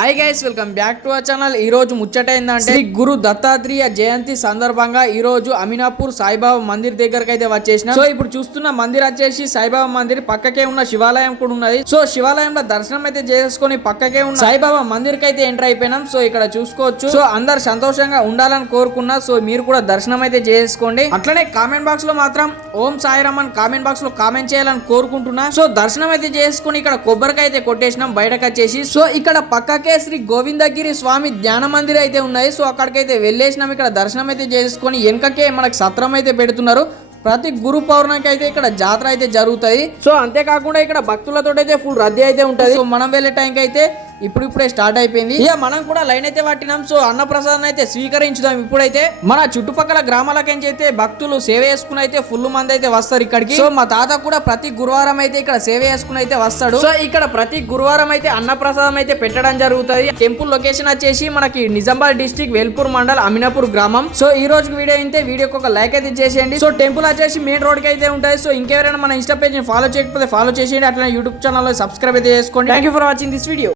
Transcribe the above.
Hi guys, welcome back to our channel. ఈ రోజు ముచ్చట ఏంటంటే శ్రీ గురు దత్తాత్రేయ జయంతి సందర్భంగా ఈ రోజు అమీనాపూర్ సాయిబాబా మందిర్ దగ్గరకు అయితే వచ్చేసిన. సో ఇప్పుడు చూస్తున్న మందిర్ వచ్చేసి సాయిబాబా మందిర్ పక్కకే ఉన్న శివాలయం కూడా ఉన్నది. సో శివాలయంలో దర్శనం అయితే చేసుకుని పక్కకే ఉన్న సాయిబాబా మందిర్ కి అయితే ఎంటర్ అయిపోయినాం. సో ఇక్కడ చూసుకోవచ్చు. సో అందరు సంతోషంగా ఉండాలని కోరుకున్నా. సో మీరు కూడా దర్శనం అయితే చేసుకోండి. అట్లనే కామెంట్ బాక్స్ లో మాత్రం ఓం సాయిరామ్ అని కామెంట్ బాక్స్ లో కామెంట్ చేయాలని కోరుకుంటున్నా. సో దర్శనం అయితే చేసుకుని ఇక్కడ కొబ్బరికాయ అయితే కొట్టేసినాం బయటకు వచ్చేసి. సో ఇక్కడ పక్కకే శ్రీ గోవిందగిరి స్వామి ధ్యాన మందిర్ అయితే ఉన్నాయి. సో అక్కడికైతే వెళ్ళేసినాం. ఇక్కడ దర్శనం అయితే చేసుకొని వెనకకే మనకి సత్రం అయితే పెడుతున్నారు. ప్రతి గురు పౌర్ణమికి అయితే ఇక్కడ జాతర అయితే జరుగుతుంది. సో అంతేకాకుండా ఇక్కడ భక్తులతో అయితే ఫుల్ రద్దీ అయితే ఉంటది. సో మనం వెళ్ళే టైంకి అయితే ఇప్పుడే స్టార్ట్ అయిపోయింది. ఇక మనం కూడా లైన్ అయితే పట్టినాం. సో అన్నప్రసాదం అయితే స్వీకరించుదాం. ఇప్పుడైతే మన చుట్టుపక్కల గ్రామాలకి అయితే భక్తులు సేవ చేసుకుని అయితే ఫుల్ మంది అయితే వస్తారు ఇక్కడికి. సో మా తాత కూడా ప్రతి గురువారం అయితే ఇక్కడ సేవ చేసుకుని అయితే వస్తాడు. సో ఇక్కడ ప్రతి గురువారం అయితే అన్నప్రసాదం అయితే పెట్టడం జరుగుతుంది. టెంపుల్ లొకేషన్ వచ్చేసి మనకి నిజామాబాద్ డిస్ట్రిక్ట్ వేల్పూర్ మండల్ అమీనాపూర్ గ్రామం. సో ఈ రోజు వీడియో అయితే వీడియోకి ఒక లైక్ అయితే చేసేయండి. సో టెంపుల్ వచ్చేసి మెయిన్ రోడ్ కి అయితే ఉంటాయి. సో ఇంకెవరైనా మన ఇన్స్టా పేజ్ ని ఫాలో చేయకపోతే ఫాలో చేసేయండి. అట్లా యూట్యూబ్ ఛానల్ సబ్స్క్రైబ్ అయితే చేసుకోండి. Thank you for watching this video.